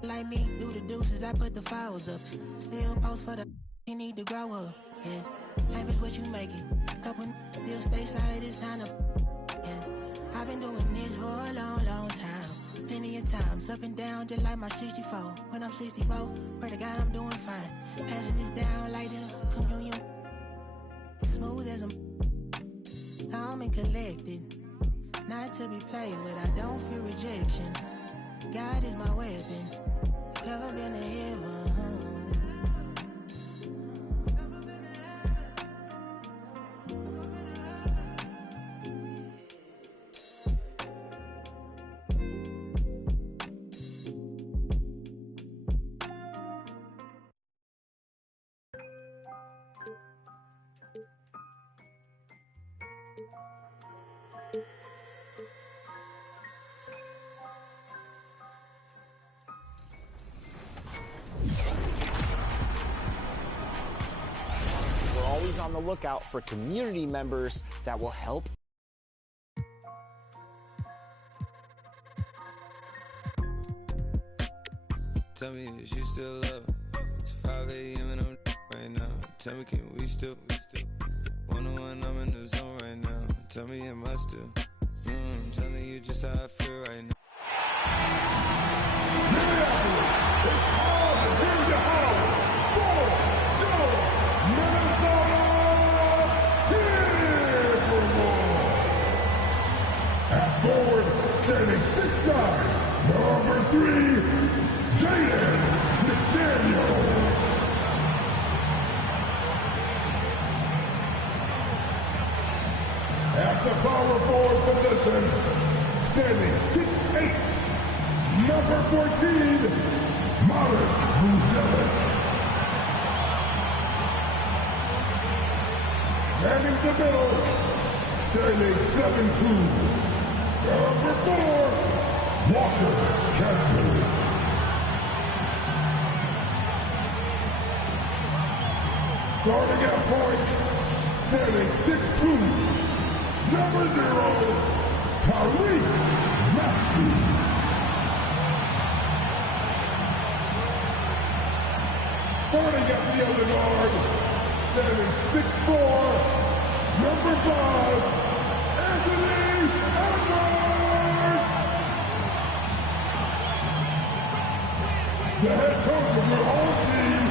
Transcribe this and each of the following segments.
Like me, do the deuces, I put the files up. Still post for the you need to grow up. Yes, life is what you make it. Couple still stay solid, it's time to yes. I've been doing this for a long, long time. Plenty of times, up and down, just like my 64. When I'm 64, pray to God I'm doing fine. Passing this down like the communion. Smooth as I'm calm and collected. Not to be played with, I don't feel rejection. God is my weapon. Never been to heaven. On the lookout for community members that will help. Tell me if you still love it. It's 5 a.m. and I'm right now. Tell me, can we still 101, I'm in the zone right now. Tell me, am I still telling you just how I feel right now. Forward, standing 6'9", number 3, Jaden McDaniels. At the power forward position, standing 6'8", number 14, Maris Buzelis. And in the middle, standing 7'2", number 4, Walker Kessler. Starting at point, standing 6'2", number 0, Tariq Maxey. Starting at the other guard, standing 6'4", number 5, Anthony Edwards! The head coach of your home team,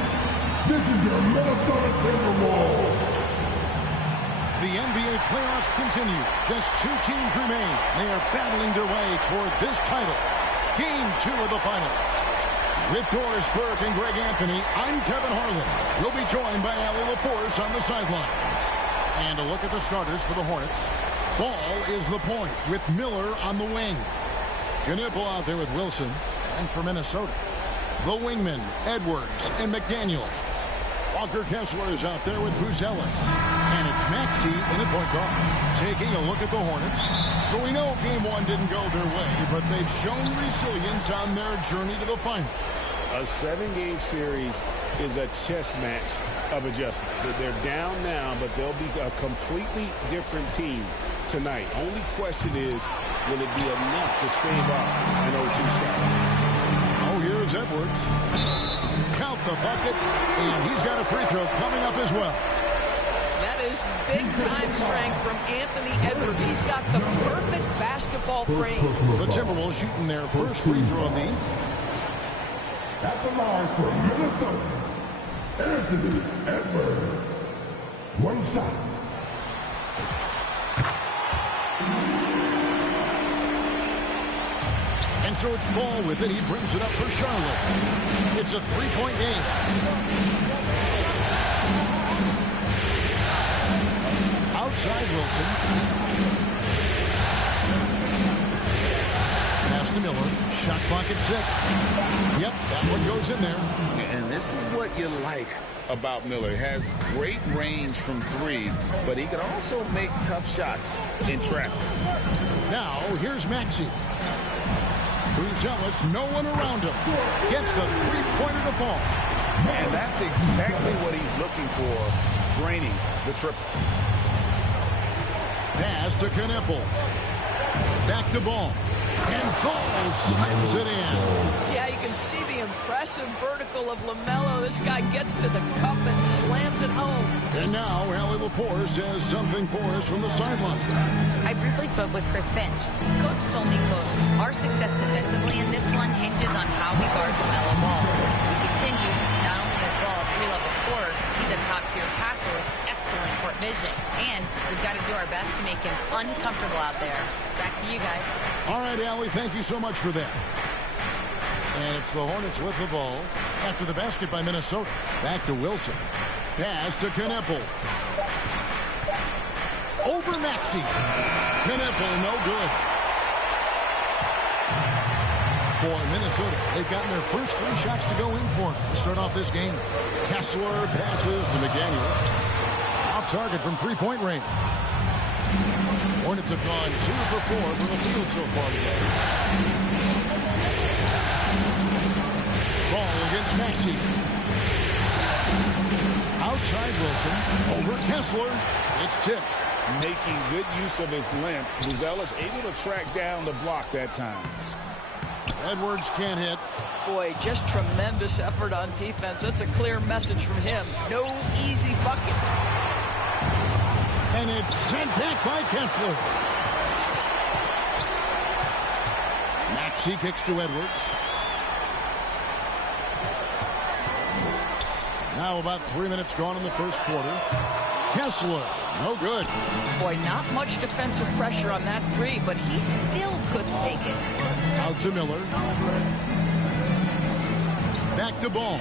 this is your Minnesota Timberwolves. The NBA playoffs continue. Just 2 teams remain. They are battling their way toward this title. Game 2 of the finals. With Doris Burke and Greg Anthony, I'm Kevin Harlan. We'll be joined by Allie LaForce on the sidelines. And a look at the starters for the Hornets. Ball is the point with Miller on the wing. Knipple out there with Wilson. And for Minnesota, the wingmen, Edwards and McDaniel. Walker Kessler is out there with Buzelis. And it's Maxey in at point guard. Taking a look at the Hornets. So we know game 1 didn't go their way, but they've shown resilience on their journey to the finals. A 7-game series is a chess match of adjustments. They're down now, but they'll be a completely different team tonight. Only question is, will it be enough to stave off an 0-2 start? Oh, here's Edwards. Count the bucket, and he's got a free throw coming up as well. That is big-time strength from Anthony Edwards. He's got the perfect basketball frame. The Timberwolves shooting their first free throw of the evening. At the line for Minnesota, Anthony Edwards. One shot. And so it's Ball with it. He brings it up for Charlotte. It's a 3-point game. Outside Wilson. Pass to Miller. Shot clock at 6. Yep, that one goes in there. And this is what you like about Miller. He has great range from 3, but he can also make tough shots in traffic. Now, here's Maxey. Buzelis, no one around him. Gets the 3-pointer to fall. And that's exactly what he's looking for, draining the triple. Pass to Knipple. Back to Ball. And Ball slams it in. Yeah, you can see the impressive vertical of LaMelo. This guy gets to the cup and slams it home. And now, Allie LaForce says something for us from the sideline. I briefly spoke with Chris Finch. Coach told me, quote, our success defensively in this one hinges on how we guard LaMelo Ball. We continue, not only is Ball a 3-level scorer, he's a top-tier passer with excellent court vision. And we've got to do our best to make him uncomfortable out there. Back to you guys. All right, Allie, thank you so much for that. And it's the Hornets with the ball after the basket by Minnesota. Back to Wilson. Pass to Kneppel. Over Maxey. Kneppel, no good. For Minnesota, they've gotten their first 3 shots to go in for them to start off this game. Kessler passes to McDaniels. Off target from 3-point range. Hornets have gone 2 for 4 from the field so far today. Ball against Maxey. Outside Wilson. Over Kessler. It's tipped. Making good use of his length. Buzelis able to track down the block that time. Edwards can't hit. Boy, just tremendous effort on defense. That's a clear message from him. No easy buckets. And it's sent back by Kessler. Maxey kicks to Edwards. Now about 3 minutes gone in the first quarter. Kessler, no good. Boy, not much defensive pressure on that 3, but he still couldn't make it. Out to Miller. Back to Ball.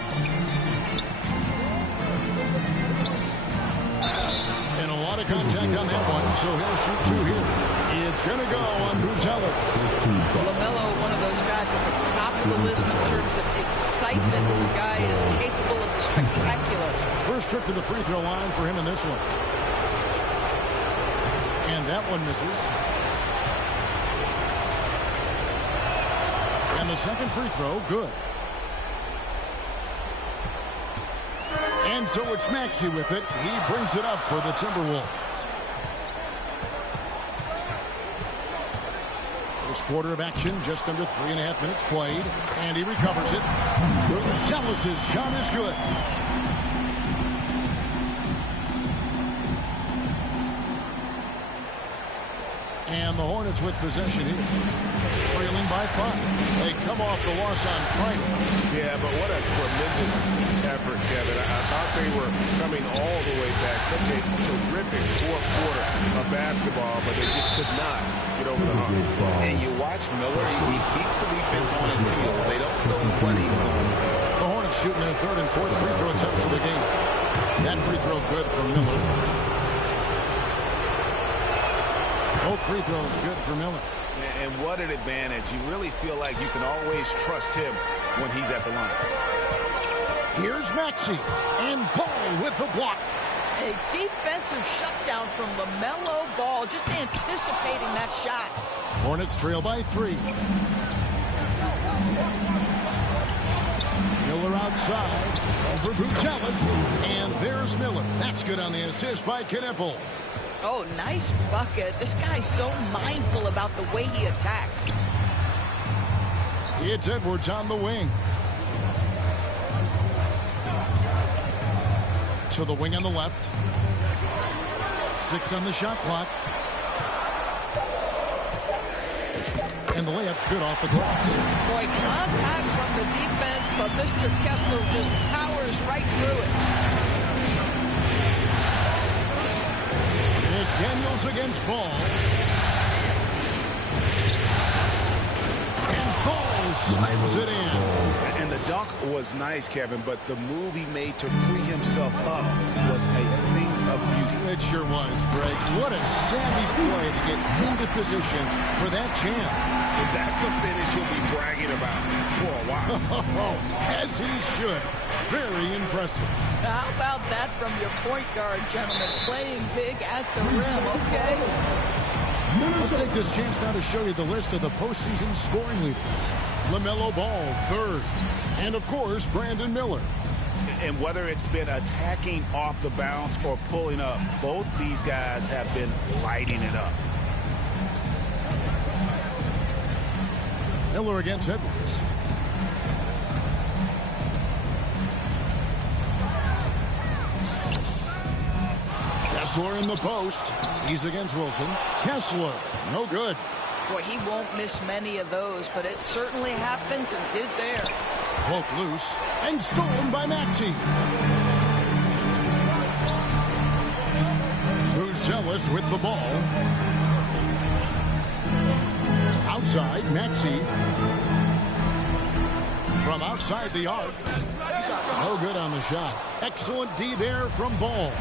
And a lot of contact on that one, so he'll shoot 2 here. It's going to go on Buzelis. LaMelo, one of those guys at the top of the list in terms of excitement. This guy is capable of the spectacular. First trip to the free throw line for him in this one. And that one misses. And the second free throw, good. And so it's Maxey with it. He brings it up for the Timberwolves. First quarter of action, just under 3.5 minutes played. And he recovers it. Buzelis' shot is good. And the Hornets with possession here. Trailing by 5. They come off the loss on Friday. Yeah, but what a tremendous effort, Kevin. I thought they were coming all the way back. Such a terrific fourth quarter of basketball, but they just could not get over the hump. And you watch Miller, he keeps the defense on its heels. They don't know what he's going to do. The Hornets shooting their 3rd and 4th free throw attempts for the game. That free throw good from Miller. Both free throws good for Miller. And what an advantage. You really feel like you can always trust him when he's at the line. Here's Maxey. And Ball with the block. A defensive shutdown from LaMelo Ball, just anticipating that shot. Hornets trail by 3. Miller outside. Over Buzelis. And there's Miller. That's good on the assist by Kneppel. Oh, nice bucket. This guy's so mindful about the way he attacks. It's Edwards on the wing. To the wing on the left. 6 on the shot clock. And the layup's good off the glass. Boy, contact from the defense, but Mr. Kessler just powers right through it. Daniels against Ball. And Ball slams it in. And the dunk was nice, Kevin, but the move he made to free himself up was a thing of beauty. It sure was, Greg. What a savvy play to get into position for that jam. And that's a finish he'll be bragging about for a while. As he should. Very impressive. How about that from your point guard, gentlemen? Playing big at the rim, okay? Let's take this chance now to show you the list of the postseason scoring leaders. LaMelo Ball, 3rd. And, of course, Brandon Miller. And whether it's been attacking off the bounce or pulling up, both these guys have been lighting it up. Miller against Edwards. Kessler in the post. He's against Wilson. Kessler, no good. Boy, he won't miss many of those, but it certainly happens and did there. Poke loose and stolen by Maxey. Buzelis with the ball. Outside, Maxey. From outside the arc. No good on the shot. Excellent D there from Ball.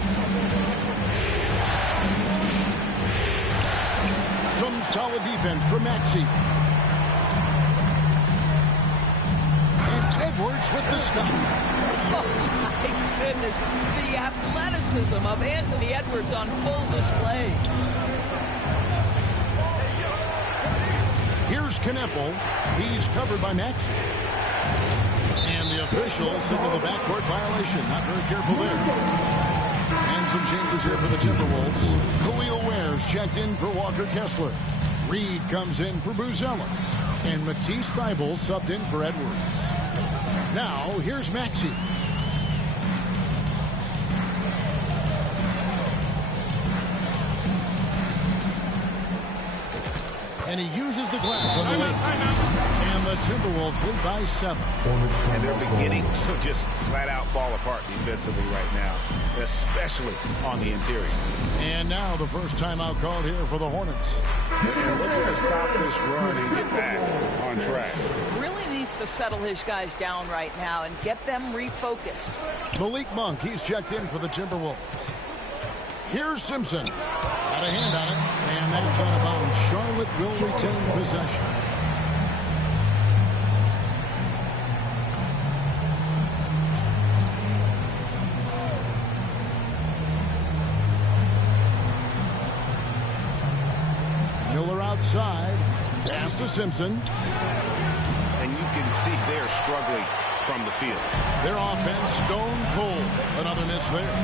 Some solid defense from Maxey. And Edwards with the stuff. Oh, my goodness. The athleticism of Anthony Edwards on full display. Here's Kneppel. He's covered by Maxey. And the official signaled the backcourt violation. Not very careful there. And some changes here for the Timberwolves. Khalil Ware's checked in for Walker Kessler. Reed comes in for Buzelis. And Matisse Thybulle subbed in for Edwards. Now, here's Maxey. And he uses the glass on the wing. And the Timberwolves lead by 7. And they're beginning to just flat out fall apart defensively right now, especially on the interior. And now the first timeout called here for the Hornets. And looking to stop this run and get back on track. Really needs to settle his guys down right now and get them refocused. Malik Monk, he's checked in for the Timberwolves. Here's Simpson. Got a hand on it, and that's out of bounds. Charlotte will retain possession. Miller outside. Pass to Simpson. And you can see they're struggling from the field. Their offense stone cold. Another miss there.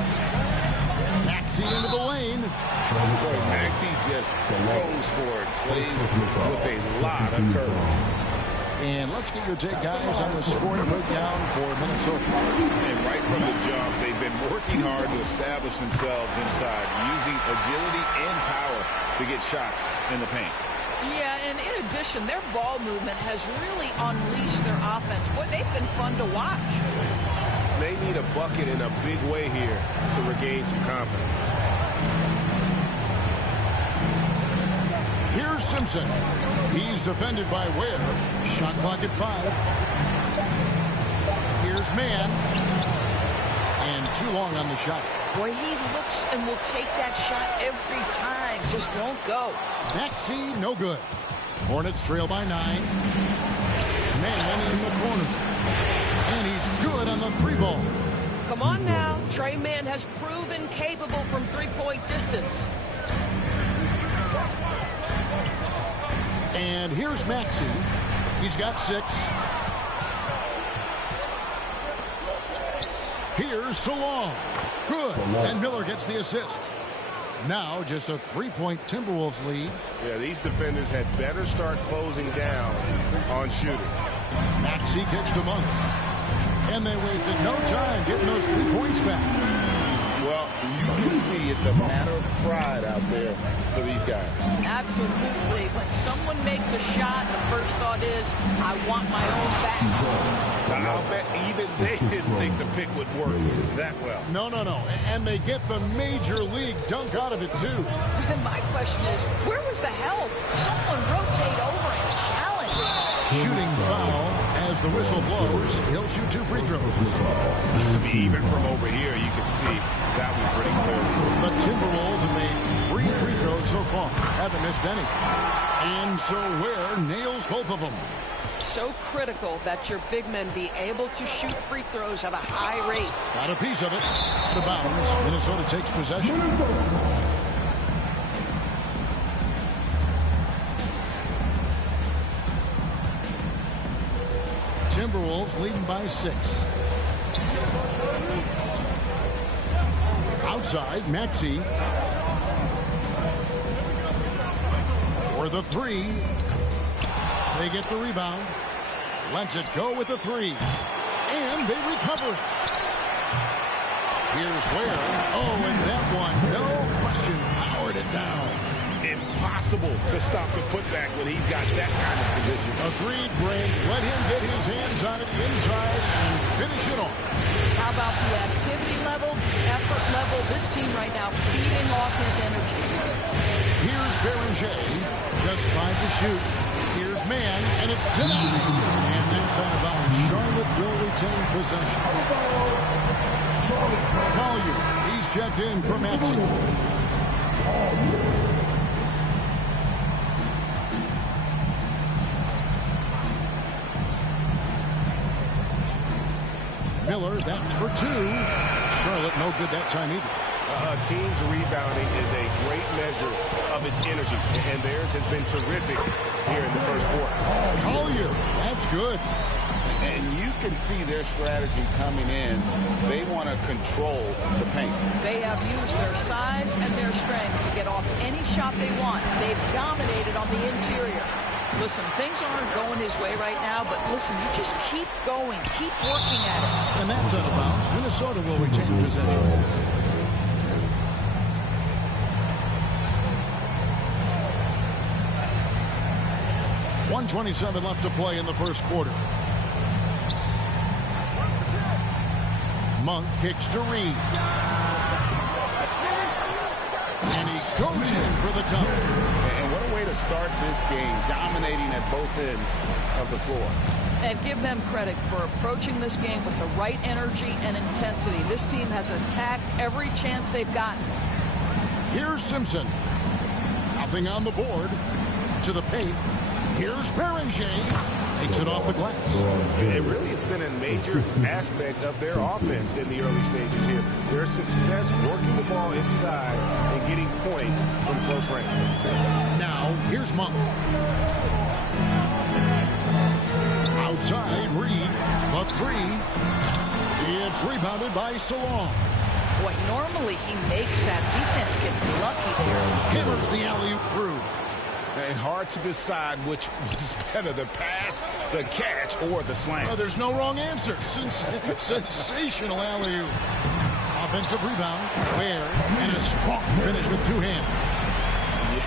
Maxey into the lane. Maxey just goes for it. Plays with a lot of curve. And let's get your take, guys, on the scoring breakdown for Minnesota. And right from the jump, they've been working hard to establish themselves inside, using agility and power to get shots in the paint. Yeah, and in addition, their ball movement has really unleashed their offense. Boy, they've been fun to watch. They need a bucket in a big way here to regain some confidence. Here's Simpson. He's defended by Ware. Shot clock at 5. Here's Mann. And too long on the shot. Boy, he looks and will take that shot every time. Just won't go. Maxey, no good. Hornets trail by 9. Mann in the corner. And he's good on the 3-ball. Come on now. Trey Mann has proven capable from three-point distance. And here's Maxey. He's got 6. Here's Salon. Good. And Miller gets the assist. Now just a 3-point Timberwolves lead. Yeah, these defenders had better start closing down on shooting. Maxey kicks to Monk. And they wasted no time getting those 3 points back. Well, you can see it's a matter of pride out there for these guys. Absolutely. When someone makes a shot, the first thought is, I want my own back. I'll bet even they didn't think the pick would work that well. No. And they get the major league dunk out of it, too. And my question is, where was the help? Someone rotate over and challenge it. Shooting foul as the whistle blows. He'll shoot 2 free throws. Even from over here, you can see that was pretty clear. The Timberwolves have made 3 free throws so far. Haven't missed any. And so Ware nails both of them. So critical that your big men be able to shoot free throws at a high rate. Got a piece of it. Out of bounds. Minnesota takes possession. Timberwolves leading by 6. Outside, Maxey. For the 3. They get the rebound. Lets it go with the three. And they recover it. Here's Ware. Oh, and that one, no question, powered it down. Impossible to stop the putback when he's got that kind of position. Agreed, Brent. Let him get his hands on it inside and finish it off. How about the activity level, effort level? This team right now feeding off his energy. Here's Beranger. Just 5 to shoot. Here's Mann, and it's denied. And that's out of bounds. Charlotte will retain possession. Collier, he's checked in for Maxey. Miller, that's for 2. Charlotte no good that time either. Team's rebounding is a great measure of its energy, and theirs has been terrific here in the first quarter. Collier, that's good. And you can see their strategy coming in. They want to control the paint. They have used their size and their strength to get off any shot they want. They've dominated on the interior. Listen, things aren't going his way right now, but listen, you just keep going, keep working at it. And that's out of bounds. Minnesota will retain possession. .127 left to play in the first quarter. Monk kicks to Reed. And he goes in for the dunk. And what a way to start this game, dominating at both ends of the floor. And give them credit for approaching this game with the right energy and intensity. This team has attacked every chance they've gotten. Here's Simpson. Nothing on the board. To the paint. Here's Beranger. Takes it off the glass. And really, it's been a major aspect of their offense in the early stages here. Their success working the ball inside and getting points from close range. Now, here's Monk. Outside, Reed. The 3. It's rebounded by Salon. Boy, normally he makes that. Defense gets lucky there. Hammers the alley-oop through. And hard to decide which was better, the pass, the catch, or the slam. Oh, there's no wrong answer. Sensational alley-oop. Offensive rebound. Ware. And a strong finish with 2 hands.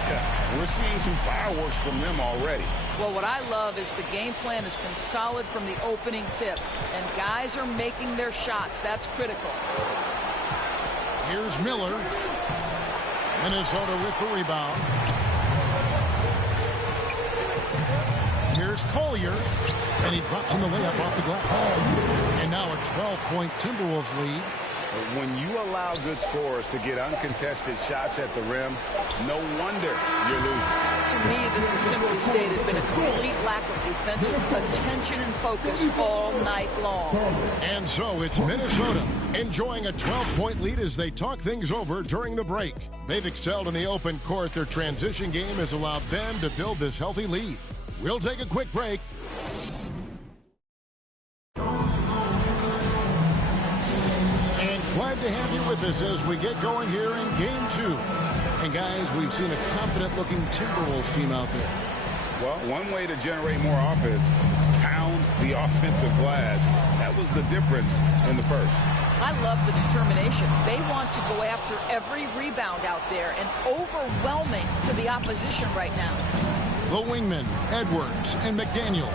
Yeah, we're seeing some fireworks from them already. Well, what I love is the game plan has been solid from the opening tip. And guys are making their shots. That's critical. Here's Miller. Minnesota with the rebound. Here's Collier, and he drops in the layup off the glass. And now a 12-point Timberwolves lead. When you allow good scorers to get uncontested shots at the rim, no wonder you're losing. To me, this is simply stated been a complete lack of defensive attention and focus all night long. And so it's Minnesota enjoying a 12-point lead as they talk things over during the break. They've excelled in the open court. Their transition game has allowed them to build this healthy lead. We'll take a quick break. And glad to have you with us as we get going here in Game 2. And guys, we've seen a confident-looking Timberwolves team out there. Well, one way to generate more offense, pound the offensive glass. That was the difference in the first. I love the determination. They want to go after every rebound out there and overwhelming to the opposition right now. The wingmen, Edwards and McDaniel.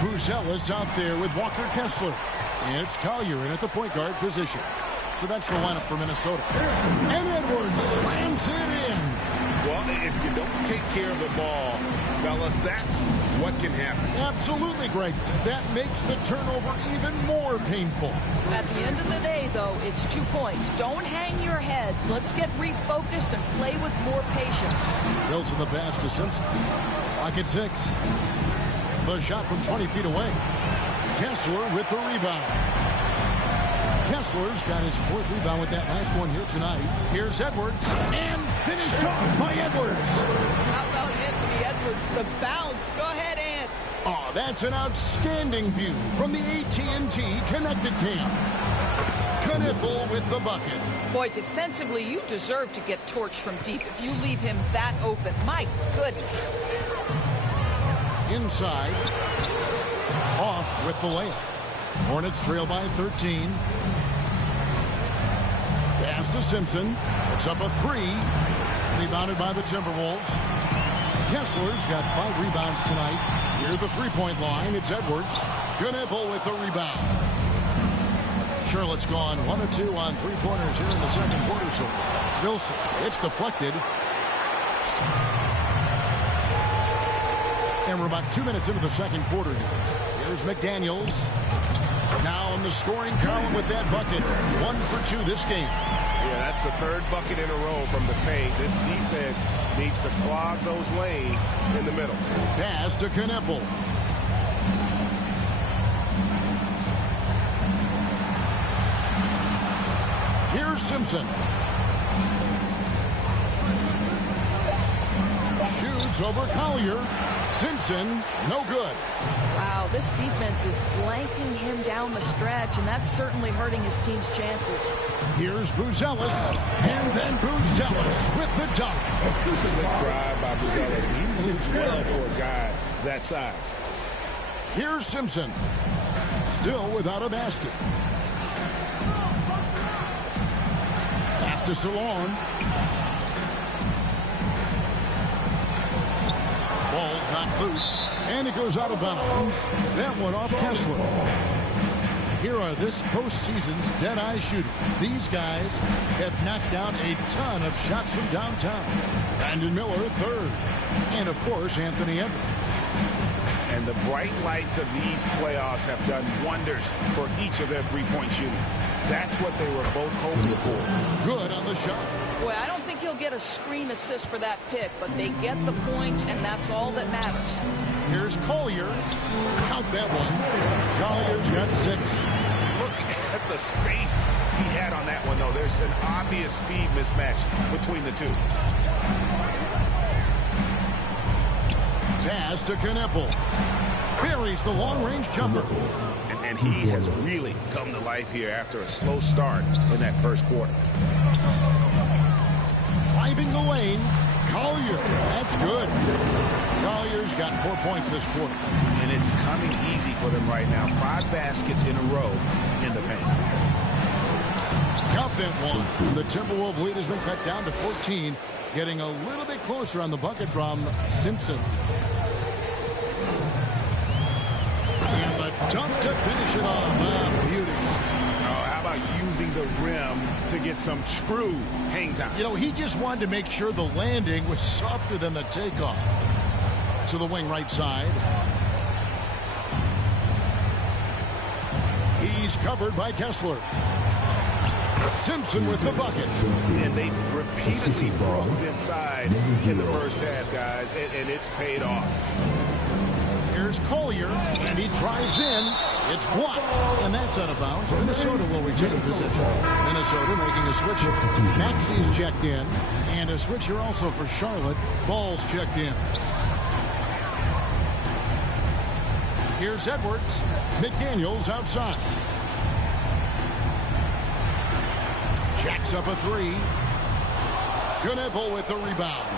Buzel is out there with Walker Kessler. It's Collier in at the point guard position. So that's the lineup for Minnesota. And Edwards slams it in. Well, if you don't take care of the ball, fellas, that's what can happen. Absolutely, Greg. That makes the turnover even more painful. At the end of the day, though, it's 2 points. Don't hang your heads. Let's get refocused and play with more patience. Wilson the pass to Simpson. Clock at 6. The shot from 20 feet away. Kessler with the rebound. Kessler's got his 4th rebound with that last one here tonight. Here's Edwards. And finished off by Edwards. How about Anthony Edwards? The bounce. Go ahead, Ant. Oh, that's an outstanding view from the AT&T Connected Cam. Knippel with the bucket. Boy, defensively, you deserve to get torched from deep if you leave him that open. My goodness. inside. Off with the layup. Hornets trail by 13. Pass to Simpson. It's up a 3. Rebounded by the Timberwolves. Kessler's got 5 rebounds tonight. Near the three-point line, it's Edwards. Knueppel with the rebound. Charlotte's gone 1 of 2 on three-pointers here in the second quarter so far. Wilson, it's deflected. And we're about 2 minutes into the second quarter here. Here's McDaniels. Now in the scoring column with that bucket. 1 for 2 this game. Yeah, that's the third bucket in a row from the paint. This defense needs to clog those lanes in the middle. Pass to Knueppel. Here's Simpson. Shoots over Collier. Simpson, no good. Wow, this defense is blanking him down the stretch, and that's certainly hurting his team's chances. Here's Buzelis, and then Buzelis with the dunk. Slick drive by Buzelis. He moves well for a guy that size. Here's Simpson, still without a basket. Pass to Salon. Ball's not loose, and it goes out of bounds. That one off Kessler. Here are this postseason's dead-eye shooters. These guys have knocked down a ton of shots from downtown. Brandon Miller, third. And, of course, Anthony Edwards. And the bright lights of these playoffs have done wonders for each of their three-point shooting. That's what they were both hoping for. Good on the shot. Boy, I don't think he'll get a screen assist for that pick, but they get the points, and that's all that matters. Here's Collier. Count that one. Collier's got 6. Look at the space he had on that one, though. There's an obvious speed mismatch between the two. Pass to Knueppel. Buries the long-range jumper. And he has really come to life here after a slow start in that first quarter. Driving the lane. Collier. That's good. Collier's got 4 points this quarter. And it's coming easy for them right now. 5 baskets in a row in the paint. Count that one. And the Timberwolves lead has been cut down to 14. Getting a little bit closer on the bucket from Simpson. And the dunk to finish it off. Beauty. How about using the rim to get some true hang time? You know, he just wanted to make sure the landing was softer than the takeoff. To the wing right side. He's covered by Kessler. Simpson with the bucket. And they've repeatedly broke inside in the first half, guys, and it's paid off. Here's Collier, and he drives in. It's blocked, and that's out of bounds. Minnesota will retain possession. Minnesota making a switch. Maxey's checked in, and a switcher also for Charlotte. Ball's checked in. Here's Edwards. McDaniels outside. Jacks up a 3. Knueppel with the rebound.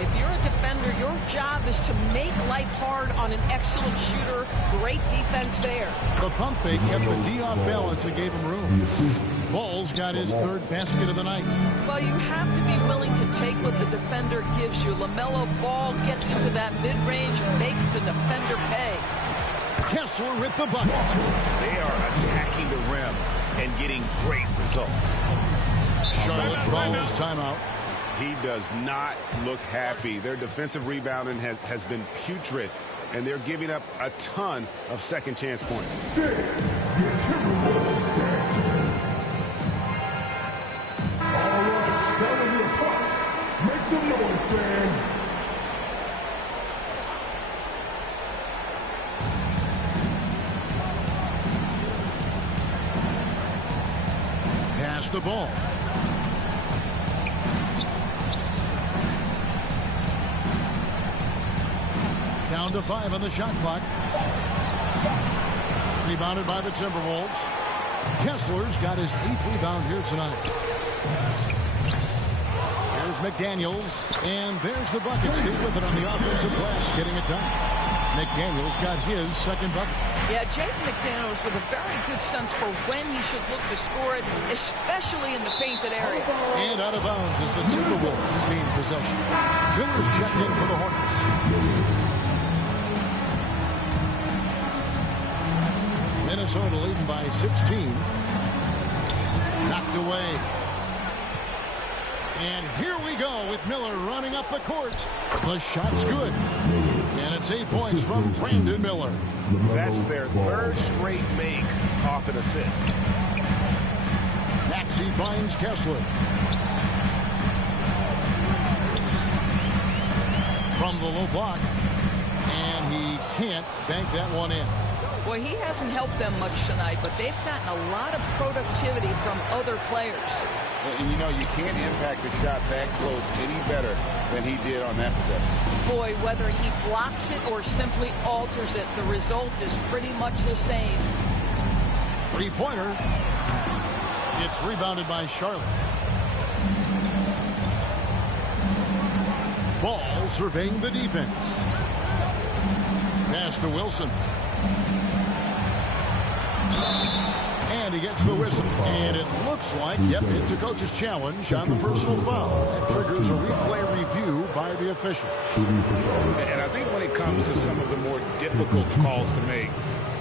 If you're a defender, your job is to make life hard on an excellent shooter. Great defense there. The pump fake kept the D off balance and gave him room. Ball's got his 3rd basket of the night. Well, you have to be willing to take what the defender gives you. LaMelo Ball gets into that mid-range, makes the defender pay. Kessler with the bucket. They are attacking the rim and getting great results. Charlotte calls timeout. He does not look happy. Their defensive rebounding has been putrid, and they're giving up a ton of second chance points. All right, that was your punch. Make some noise, fans. Pass the ball. Down to 5 on the shot clock. Rebounded by the Timberwolves. Kessler's got his 8th rebound here tonight. Here's McDaniels, and there's the bucket. Steve with it on the offensive glass, getting it done. McDaniels got his second bucket. Yeah, Jaden McDaniels with a very good sense for when he should look to score it, especially in the painted area. And out of bounds as the Timberwolves gain possession. Miller's checked in for the Hornets. Minnesota leading by 16. Knocked away. And here we go with Miller running up the court. The shot's good. And it's 8 points from Brandon Miller. That's their third straight make off an assist. Maxey finds Kessler. From the low block. And he can't bank that one in. Boy, he hasn't helped them much tonight, but they've gotten a lot of productivity from other players. And, you know, you can't impact a shot that close any better than he did on that possession. Boy, whether he blocks it or simply alters it, the result is pretty much the same. Three-pointer. It's rebounded by Charlotte. Ball surveying the defense. Pass to Wilson. And he gets the whistle. And it looks like, yep, it's a coach's challenge on the personal foul. That triggers a replay review by the official. And I think when it comes to some of the more difficult calls to make,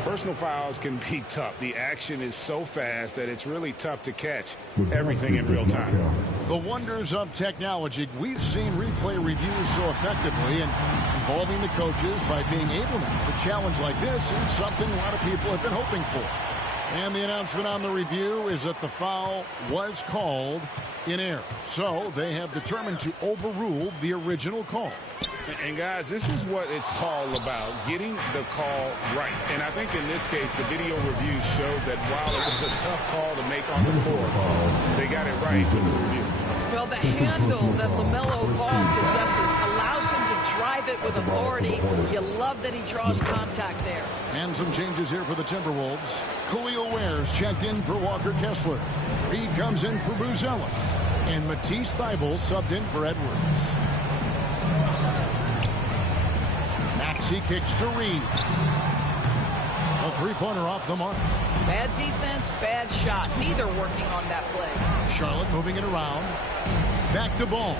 personal fouls can be tough. The action is so fast that it's really tough to catch everything in real time. The wonders of technology. We've seen replay reviews so effectively, and involving the coaches by being able to challenge like this is something a lot of people have been hoping for. And the announcement on the review is that the foul was called in error. So they have determined to overrule the original call. And guys, this is what it's all about, getting the call right. And I think in this case, the video review showed that while it was a tough call to make on the floor, they got it right for the review. Well, the handle that LaMelo Ball possesses allows him to drive it with authority. You love that he draws contact there. And some changes here for the Timberwolves. Khalil Ware's checked in for Walker Kessler. Reed comes in for Buzelis. And Matisse Thybulle subbed in for Edwards. Maxey kicks to Reed. A three-pointer off the mark. Bad defense, bad shot. Neither working on that play. Charlotte moving it around. Back to Ball.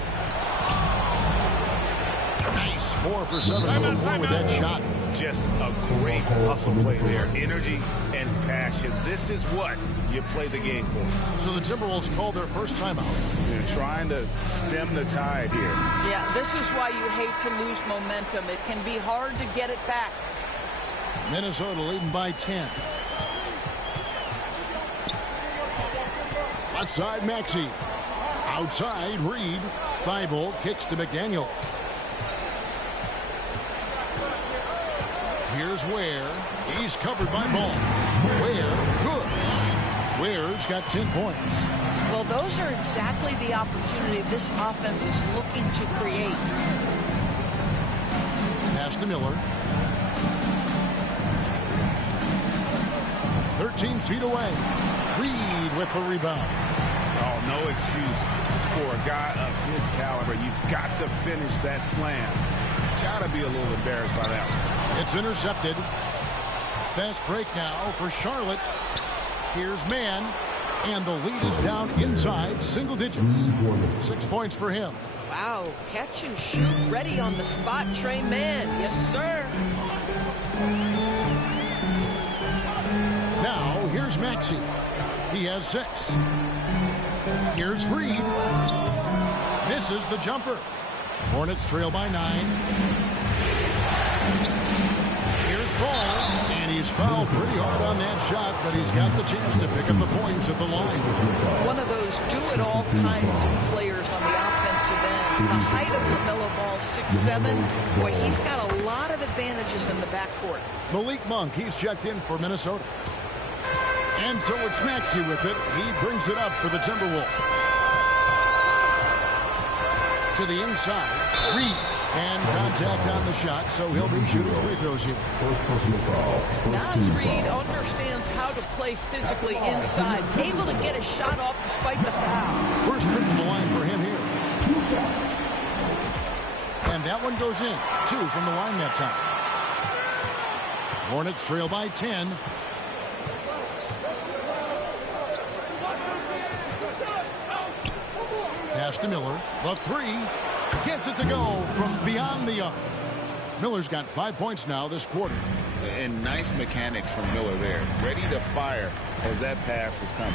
Nice 4 for 7 to the floor with that shot. Just a great hustle play there. Energy and passion. This is what you play the game for. So the Timberwolves called their first timeout. They're trying to stem the tide here. Yeah, this is why you hate to lose momentum. It can be hard to get it back. Minnesota leading by 10. Left side, Maxey. Outside, Reed. Thybulle kicks to McDaniels. Here's Ware. He's covered by Ball. Ware, good. Ware's got 10 points. Well, those are exactly the opportunity this offense is looking to create. Pass to Miller. 13 feet away. Reed with the rebound. Oh, no excuse for a guy of his caliber. You've got to finish that slam. Got to be a little embarrassed by that one. It's intercepted. Fast break now for Charlotte. Here's Mann. And the lead is down inside single digits. 6 points for him. Wow, catch and shoot ready on the spot, Trey Mann. Yes, sir. Now, here's Maxey. He has 6. Here's Reed. Misses the jumper. Hornets trail by 9. Here's Ball. And he's fouled pretty hard on that shot, but he's got the chance to pick up the points at the line. One of those do-it-all kinds of players on the offensive end. The height of LaMelo Ball, 6'7". Boy, he's got a lot of advantages in the backcourt. Malik Monk, he's checked in for Minnesota. And so it's Maxey with it. He brings it up for the Timberwolves. To the inside. Reed. And contact on the shot, so he'll be shooting free throws here. Naz Reid understands how to play physically inside. Able to get a shot off despite the foul. First trip to the line for him here. And that one goes in. 2 from the line that time. Hornets trail by 10. Pass to Miller. The three. Gets it to go from beyond the arc. Miller's got 5 points now this quarter. And nice mechanics from Miller there. Ready to fire as that pass was coming.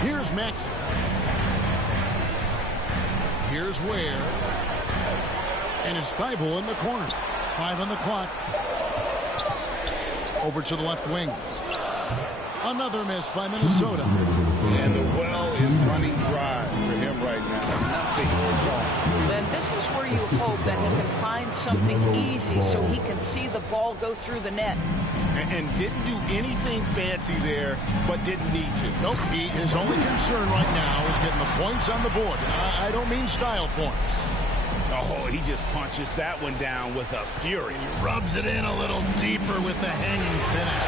Here's Max. Here's Ware. And it's Thibault in the corner. 5 on the clock. Over to the left wing. Another miss by Minnesota. And the well is running dry for him right now. Nothing goes on. Then this is where you hope that he can find something easy so he can see the ball go through the net. And didn't do anything fancy there, but didn't need to. Nope, his only concern right now is getting the points on the board. I don't mean style points. Oh, he just punches that one down with a fury. And he rubs it in a little deeper with the hanging finish.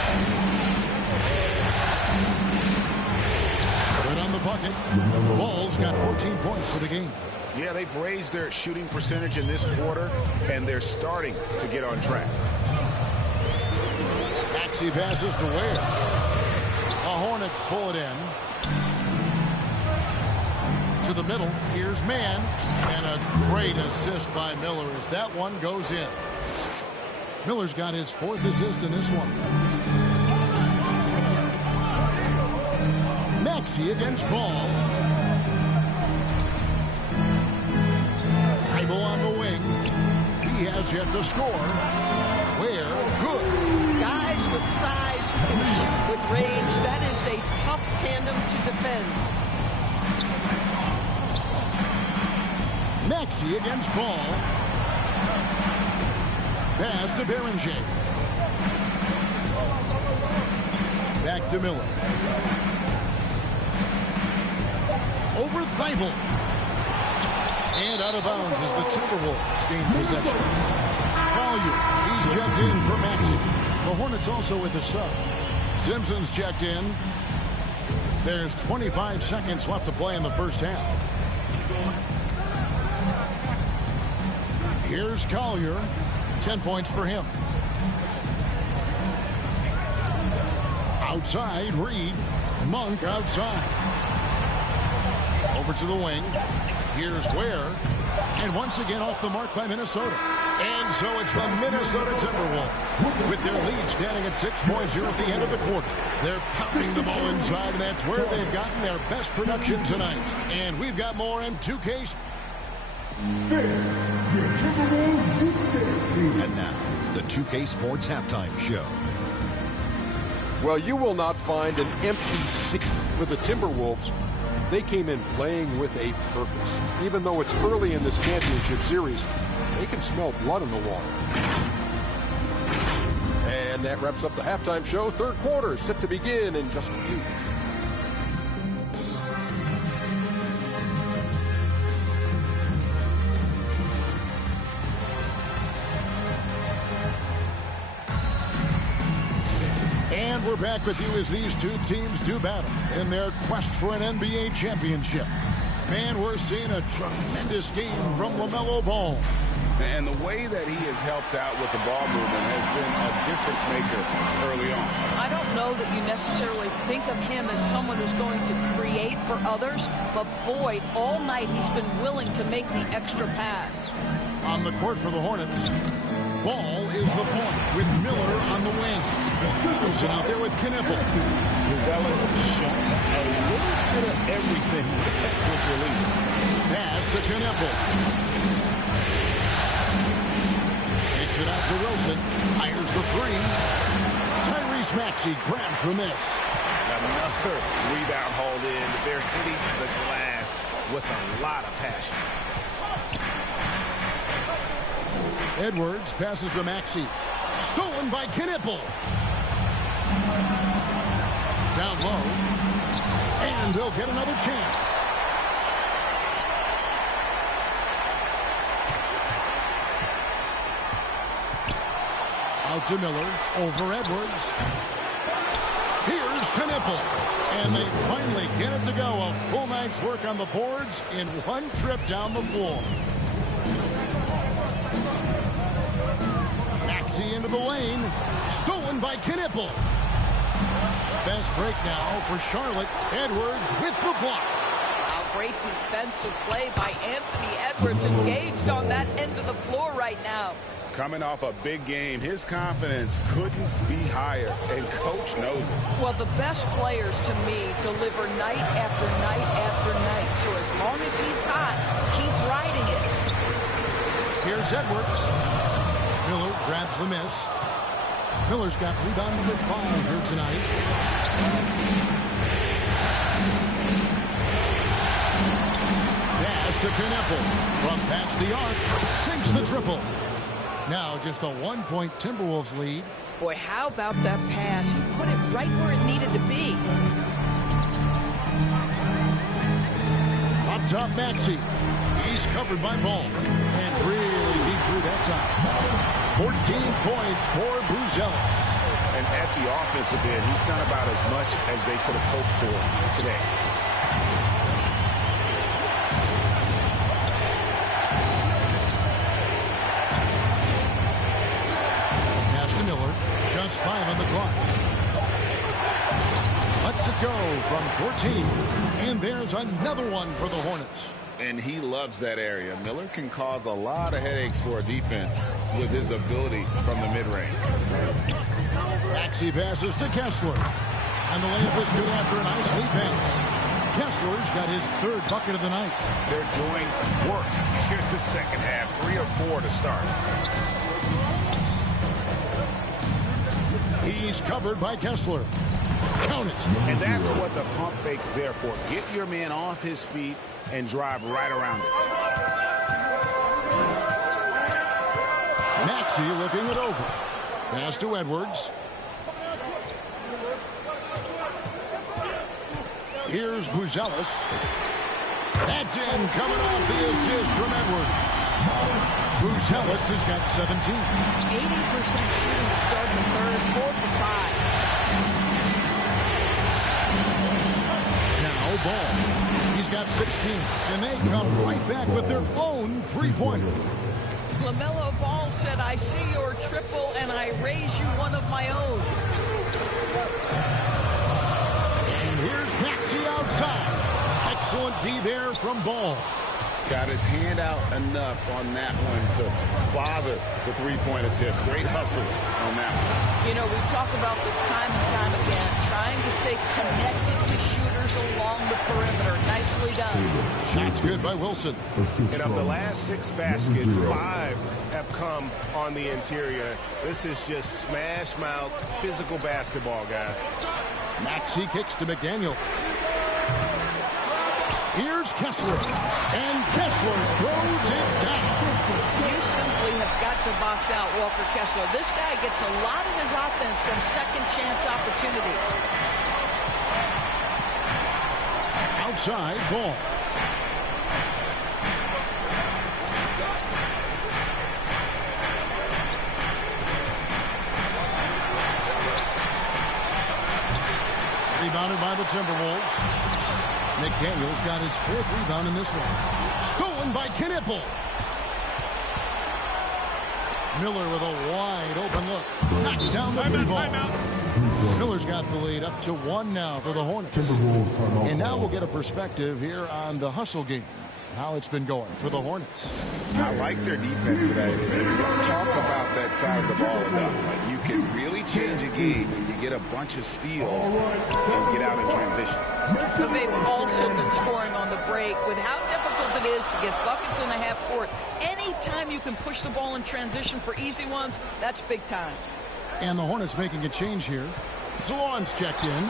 Good on the bucket. Ball's got 14 points for the game. Yeah, they've raised their shooting percentage in this quarter, and they're starting to get on track. Maxey passes to Ware. The Hornets pull it in. To the middle. Here's Mann. And a great assist by Miller as that one goes in. Miller's got his 4th assist in this one. Maxey against Ball. Thibault on the wing. He has yet to score. Ware, good. Guys with size who can shoot with range, that is a tough tandem to defend. Maxey against Ball. Pass to Beringer. Back to Miller. Over Thibault. And out of bounds as the Timberwolves gain possession. Collier, he's checked in for Maxey. The Hornets also with the sub. Simpson's checked in. There's 25 seconds left to play in the first half. Here's Collier. 10 points for him. Outside, Reed. Monk outside. Over to the wing. Here's Ware. And once again off the mark by Minnesota. And so it's the Minnesota Timberwolves with their lead standing at 6 points here at the end of the quarter. They're pounding the ball inside, and that's where they've gotten their best production tonight. And we've got more in 2K. And now, the 2K Sports Halftime Show. Well, you will not find an empty seat for the Timberwolves. They came in playing with a purpose. Even though it's early in this championship series, they can smell blood in the water. And that wraps up the halftime show. Third quarter set to begin in just a few. And we're back with you as these two teams do battle in their quest for an NBA championship. Man, we're seeing a tremendous game from LaMelo Ball. And the way that he has helped out with the ball movement has been a difference maker early on. I don't know that you necessarily think of him as someone who's going to create for others, but boy, all night he's been willing to make the extra pass. On the court for the Hornets, Ball is the point with Miller on the wing. Wilson out there with Knipple. Gonzalez showing a little bit of everything with that quick release. Pass to Knipple. Takes it out to Wilson. Fires the three. Tyrese Maxey grabs the miss. Another rebound hauled in. They're hitting the glass with a lot of passion. Edwards passes to Maxey. Stolen by Knipple. Down low. And they'll get another chance. Out to Miller. Over Edwards. Here's Knipple. And they finally get it to go. A full night's work on the boards in one trip down the floor. Maxey into the lane. Stolen by Knipple. Fast break now for Charlotte. Edwards with the block. Great defensive play by Anthony Edwards, engaged on that end of the floor right now. Coming off a big game, his confidence couldn't be higher, and Coach knows it. Well, the best players to me deliver night after night after night. So as long as he's hot, keep riding it. Here's Edwards. Miller grabs the miss. Miller's got rebound number 5 here tonight. To Knipple from past the arc, sinks the triple. Now just a 1-point Timberwolves lead. Boy, how about that pass? He put it right where it needed to be. Up top, Maxey. He's covered by Ball. And really deep through that side. 14 points for Buzelis. And at the offensive end, he's done about as much as they could have hoped for today. Just 5 on the clock. Lets it go from 14. And there's another one for the Hornets. And he loves that area. Miller can cause a lot of headaches for a defense with his ability from the mid-range. Maxey passes to Kessler. And the layup is good after a nice lead pass. Kessler's got his 3rd bucket of the night. They're doing work. Here's the second half. 3 or 4 to start. He's covered by Kessler. Count it. And that's what the pump fake's there for. Get your man off his feet and drive right around it. Maxey looking it over. Pass to Edwards. Here's Buzelis. That's in, coming off the assist from Edwards. Buzelis has got 17. 80% shooting to start the third, 4 for 5. Now Ball. He's got 16. And they come right back with their own three-pointer. LaMelo Ball said, I see your triple and I raise you one of my own. And here's Maxey outside. Excellent D there from Ball. Got his hand out enough on that one to bother the three-point attempt. Great hustle on that one. You know, we talk about this time and time again, trying to stay connected to shooters along the perimeter. Nicely done. Shots good by Wilson. And of the last 6 baskets, 5 have come on the interior. This is just smash mouth, physical basketball, guys. Maxey kicks to McDaniel. Here's Kessler, and Kessler throws it down. You simply have got to box out Walker Kessler. This guy gets a lot of his offense from second chance opportunities. Outside Ball. Rebounded by the Timberwolves. McDaniel's got his 4th rebound in this one. Stolen by Knipple. Miller with a wide open look. Knocks down the 3 ball. Miller's got the lead up to 1 now for the Hornets. And now we'll get a perspective here on the hustle game. How it's been going for the Hornets. I like their defense today. They don't talk about that side of the ball enough. Like, you can really change a game when you get a bunch of steals and get out in transition. But they've also been scoring on the break with how difficult it is to get buckets in the half court. Anytime you can push the ball in transition for easy ones, that's big time. And the Hornets making a change here. Zalon's checked in.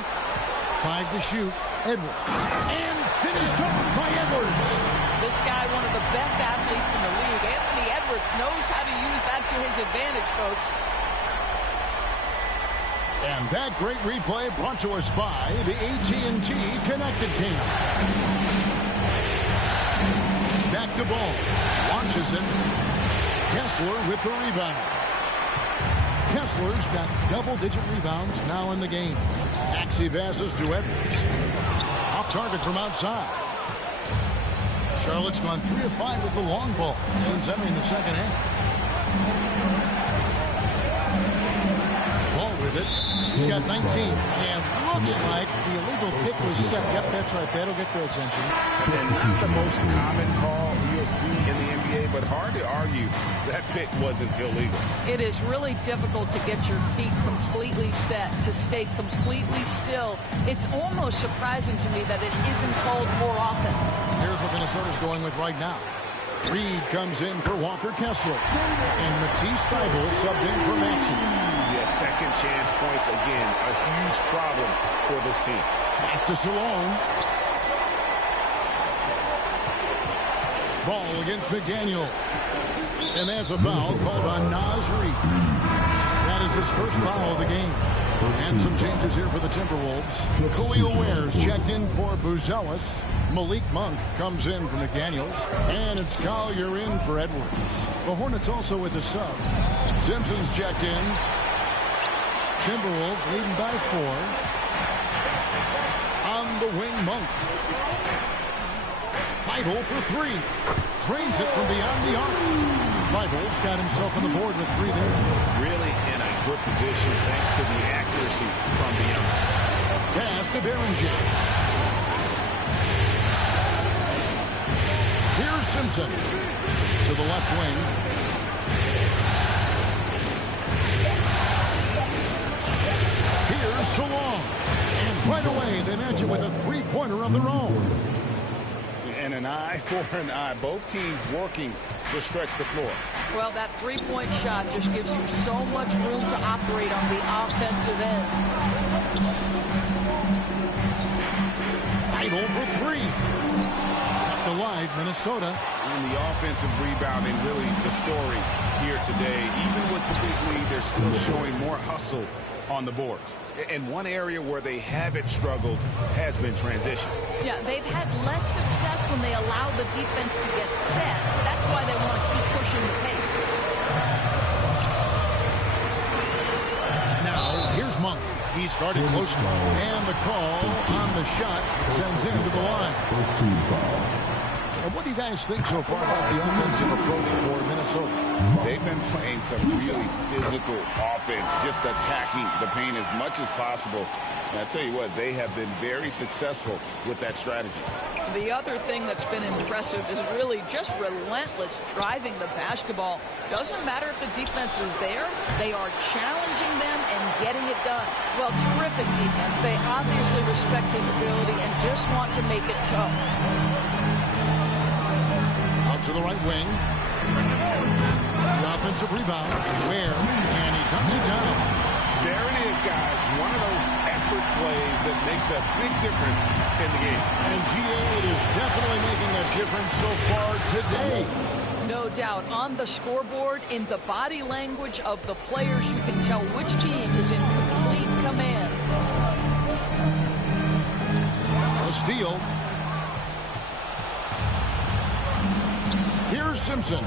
5 to shoot. Edwards. And finished off by Edwards. This guy, one of the best athletes in the league. Anthony Edwards knows how to use that to his advantage, folks. And that great replay brought to us by the AT&T Connected Game. Back to Ball. Launches it. Kessler with the rebound. Kessler's got double-digit rebounds now in the game. Maxey passes to Edwards. Off target from outside. Charlotte's gone 3 of 5 with the long ball since entering the second half. He's got 19, and looks like the illegal pick was set. Yep, that's right. That'll get their attention. And not the most common call you'll see in the NBA, but hard to argue that pick wasn't illegal. It is really difficult to get your feet completely set, to stay completely still. It's almost surprising to me that it isn't called more often. Here's what Minnesota's going with right now. Reed comes in for Walker Kessler. And Matisse Thybulle subbed in for Maxey. Yeah, second chance points again. A huge problem for this team. Pass to Salone. Ball against McDaniel. And that's a foul called on Naz Reid. That is his first foul of the game. And some changes here for the Timberwolves. Khalil Ware's checked in for Buzelis. Malik Monk comes in for McDaniels. And it's Collier in for Edwards. The Hornets also with the sub. Simpson's checked in. Timberwolves leading by 4. On the wing, Monk. Thybulle for 3. Drains it from beyond the arc. Thybulle's got himself on the board with 3 there. Really in a good position thanks to the accuracy from beyond. Pass to Behringer. Here's Simpson to the left wing. Here's Salone. And right away, they match it with a three-pointer of their own. And an eye for an eye. Both teams working to stretch the floor. Well, that three-point shot just gives you so much room to operate on the offensive end. Thybulle for 3. Kept alive, Minnesota. And the offensive rebounding, really the story here today. Even with the big lead, they're still showing more hustle on the board. And one area where they haven't struggled has been transition. Yeah, they've had less success when they allow the defense to get set. That's why they want to keep pushing the pace. Now, here's Monk. He started closely. And the call on the shot sends him to the line. And what do you guys think so far about the offensive approach for Minnesota? They've been playing some really physical offense, just attacking the paint as much as possible. And I tell you what, they have been very successful with that strategy. The other thing that's been impressive is really just relentless driving the basketball. Doesn't matter if the defense is there, they are challenging them and getting it done. Well, terrific defense. They obviously respect his ability and just want to make it tough. To the right wing. The offensive rebound. Where? And he tucks it down. There it is, guys. One of those effort plays that makes a big difference in the game. And GA, it is definitely making a difference so far today. No doubt. On the scoreboard, in the body language of the players, you can tell which team is in complete command. A steal. Here's Simpson.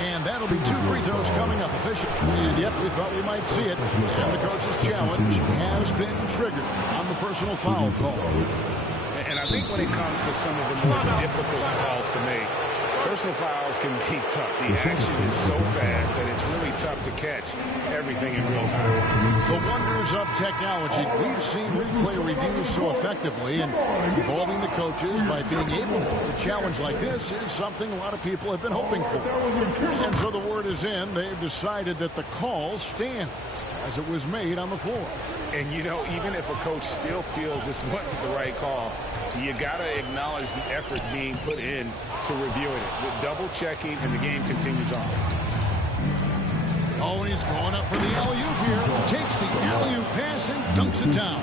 And that'll be 2 free throws coming up officially. And yep, we thought we might see it. And the coach's challenge has been triggered on the personal foul call. And I think when it comes to some of the more difficult calls to make, personal fouls can be tough. The action is so fast that it's really tough to catch everything in real time. The wonders of technology. We've seen replay reviews so effectively, and involving the coaches by being able to challenge like this is something a lot of people have been hoping for. And so the word is in. They've decided that the call stands as it was made on the floor. And, you know, even if a coach still feels this wasn't the right call, you got to acknowledge the effort being put in to reviewing it. With double-checking, and the game continues on. Oh, he's going up for the alley-oop here. Takes the alley-oop pass and dunks it down.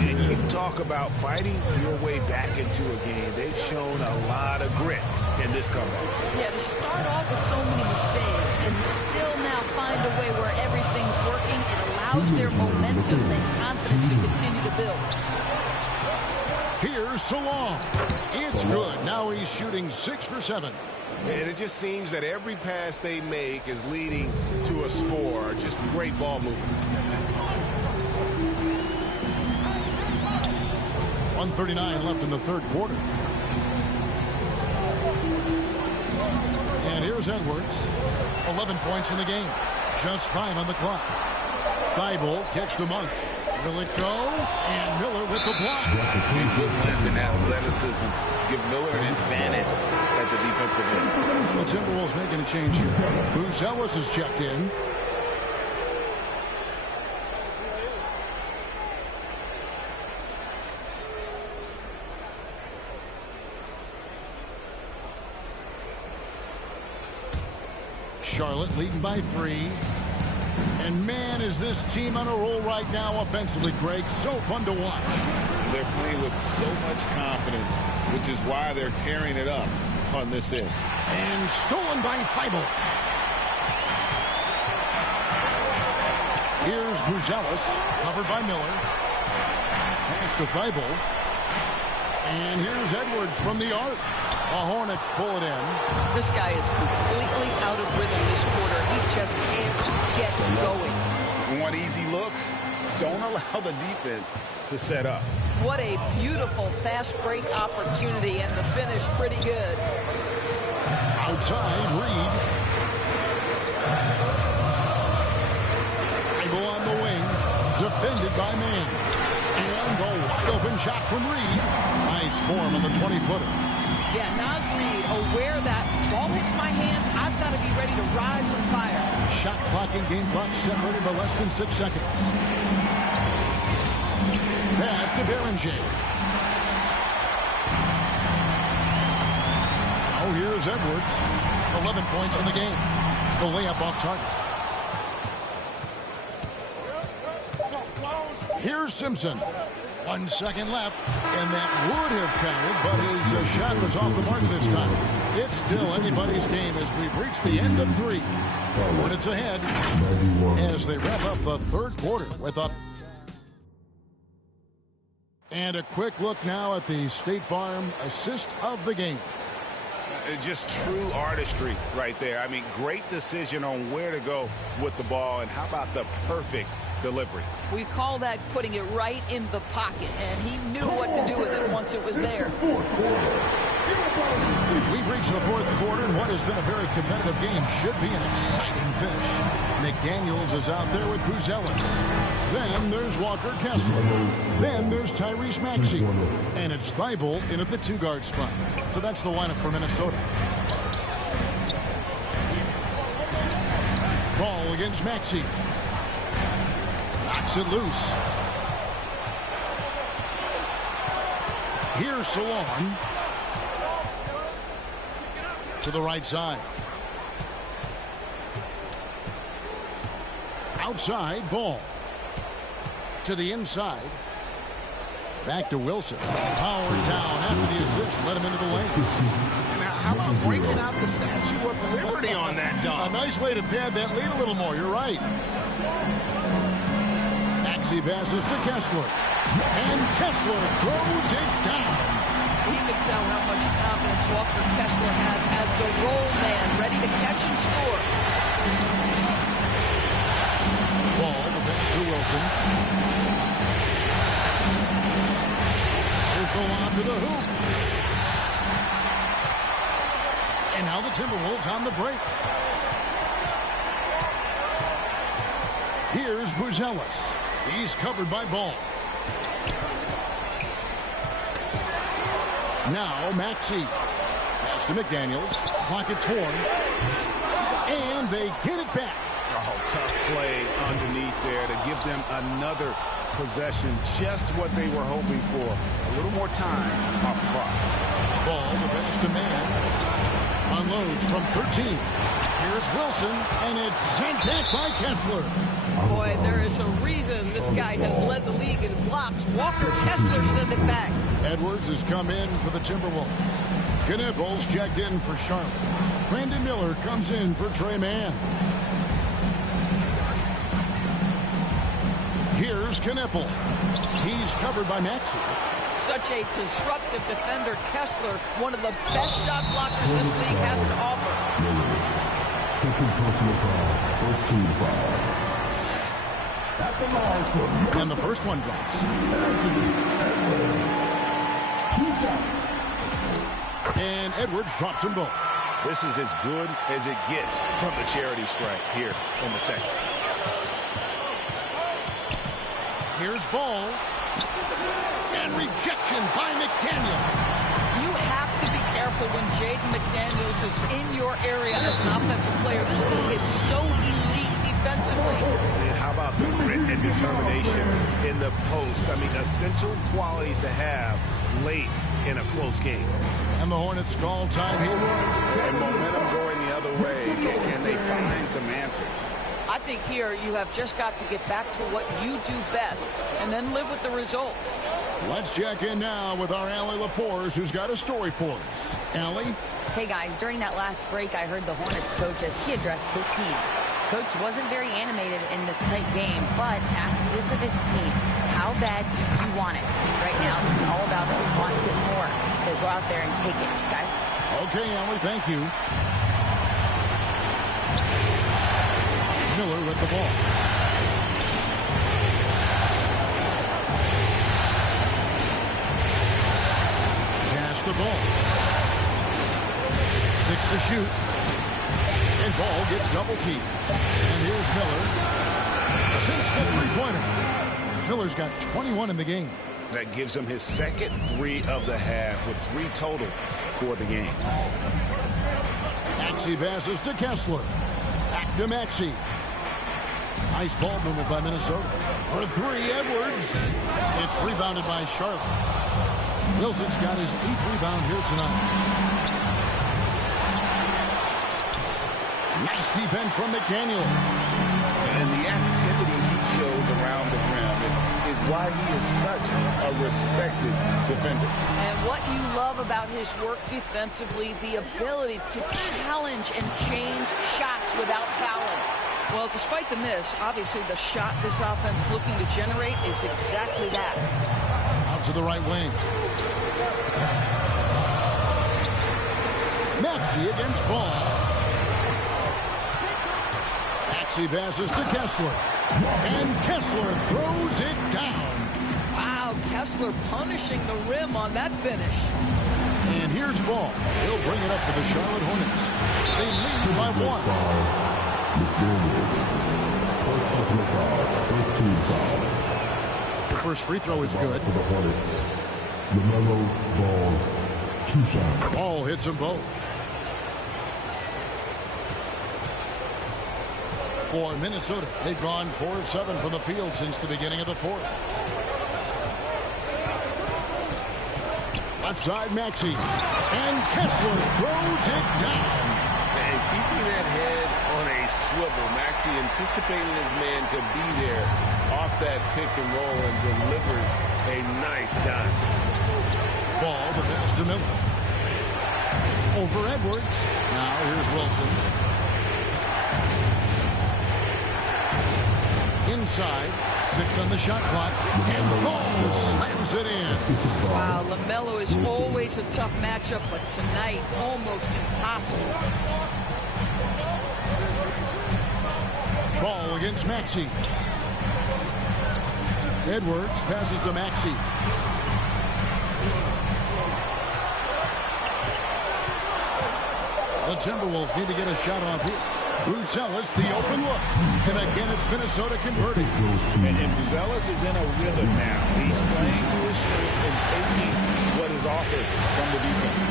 And you talk about fighting your way back into a game. They've shown a lot of grit in this comeback. Yeah, to start off with so many mistakes and still now find a way where everything's working, it allows their momentum and confidence to continue to build. Here's Salone. It's good. Now he's shooting 6 for 7. And it just seems that every pass they make is leading to a score. Just great ball movement. 1:39 left in the third quarter. And here's Edwards. 11 points in the game. Just 5 on the clock. Thibault gets to Monk. Will it go? And Miller with the block. Good length and athleticism give Miller an advantage at the defensive end. The Timberwolves making a change here. Buzelis is checked in. Charlotte leading by 3. And man, is this team on a roll right now offensively, Greg. So fun to watch. They're playing with so much confidence, which is why they're tearing it up on this end. And stolen by Thibault. Here's Buzelis, covered by Miller. Pass to Thibault. And here's Edwards from the arc. The Hornets pull it in. This guy is completely out of rhythm this quarter. He just can't get going. Want easy looks? Don't allow the defense to set up. What a beautiful fast break opportunity, and the finish pretty good. Outside, Reed. Thibault on the wing. Defended by Mann. And the wide open shot from Reed. Nice form on the 20-footer. Yeah, Naz Reid, aware that ball hits my hands, I've got to be ready to rise and fire. Shot clock and game clock separated by less than 6 seconds. Pass to Behringer. Oh, here's Edwards. 11 points in the game. The layup off target. Here's Simpson. 1 second left, and that would have counted, but his shot was off the mark this time. It's still anybody's game as we've reached the end of 3. Hornets ahead as they wrap up the third quarter with a... And a quick look now at the State Farm assist of the game. Just true artistry right there. I mean, great decision on where to go with the ball, and how about the perfect delivery? We call that putting it right in the pocket, and he knew what to do with it once it was there. We've reached the fourth quarter, and what has been a very competitive game should be an exciting finish. McDaniels is out there with Buzelis. Then there's Walker Kessler. Then there's Tyrese Maxey. And it's Thibault in at the 2-guard spot. So that's the lineup for Minnesota. Ball against Maxey. Knocks it loose. Here's Salon. To the right side. Outside, ball. To the inside. Back to Wilson. Powered down after the assist. Let him into the lane. Now, how about breaking out the Statue of Liberty on that dunk? A nice way to pad that lead a little more. You're right. Maxey passes to Kessler. And Kessler throws it down. You can tell how much confidence Walker Kessler has as the roll man, ready to catch and score. Ball, the pass to Wilson. Here's the lob to the hoop. And now the Timberwolves on the break. Here's Buzelis. He's covered by Ball. Now Maxey. Pass to McDaniels. Clock at 4. And they get it back. Oh, tough play underneath there to give them another possession. Just what they were hoping for. A little more time off the clock. Ball, the pass to Mann. Unloads from 13. Here's Wilson, and it's sent back by Kessler. Boy, there is a reason this guy has led the league in blocks. Walker Kessler sent it back. Edwards has come in for the Timberwolves. Knipples checked in for Charlotte. Brandon Miller comes in for Trey Mann. Here's Knippel. He's covered by Maxey. Such a disruptive defender, Kessler, one of the best shot blockers this league has to offer. Second personal foul, first team foul. At the line and the first one drops. And Edwards drops them both. This is as good as it gets from the charity stripe here in the second. Here's Ball. And rejection by McDaniels. You have to be careful when Jaden McDaniels is in your area as an offensive player. This guy is so elite defensively. And how about the grit and determination in the post? I mean, essential qualities to have late in a close game. And the Hornets call time here. And momentum going the other way. Can they find some answers? I think here you have just got to get back to what you do best and then live with the results. Let's check in now with our Allie LaForce, who's got a story for us. Allie? Hey guys, during that last break, I heard the Hornets coach as he addressed his team. Coach wasn't very animated in this tight game, but asked this of his team: how bad do you want it? Right now, this is all about who wants it more. So go out there and take it, guys. Okay, Allie, thank you. Miller with the ball. Pass the ball. 6 to shoot. And Ball gets double teamed. And here's Miller. Sinks the three-pointer. Miller's got 21 in the game. That gives him his second 3 of the half with 3 total for the game. Maxey passes to Kessler. Back to Maxey. Nice ball movement by Minnesota. For 3, Edwards. It's rebounded by Charlotte. Wilson's got his 8th rebound here tonight. Nice defense from McDaniel. And the activity he shows around the rim is why he is such a respected defender. And what you love about his work defensively, the ability to challenge and change shots without fouling. Well, despite the miss, obviously the shot this offense looking to generate is exactly that. Out to the right wing. Maxey against Ball. Maxey passes to Kessler. And Kessler throws it down. Wow, Kessler punishing the rim on that finish. And here's Ball. He'll bring it up for the Charlotte Hornets. They lead by 1. The first free throw is good. For the Hornets, LaMelo Ball, 2 shots. Ball hits them both. For Minnesota, they've gone 4 of 7 from the field since the beginning of the 4th. Left side, Maxey. And Kessler throws it down. And keeping that head on a swivel, Maxey anticipating his man to be there off that pick and roll and delivers a nice dime. Ball, the pass to Miller. Over Edwards. Now here's Wilson. Inside, 6 on the shot clock, and Ball slams it in. Wow, LaMelo is always a tough matchup, but tonight, almost impossible. Ball against Maxey. Edwards passes to Maxey. The Timberwolves need to get a shot off here. Brucelis, the open look. And again, it's Minnesota converting. And Brucelis is in a rhythm now. He's playing to his strengths and taking what is offered from the defense.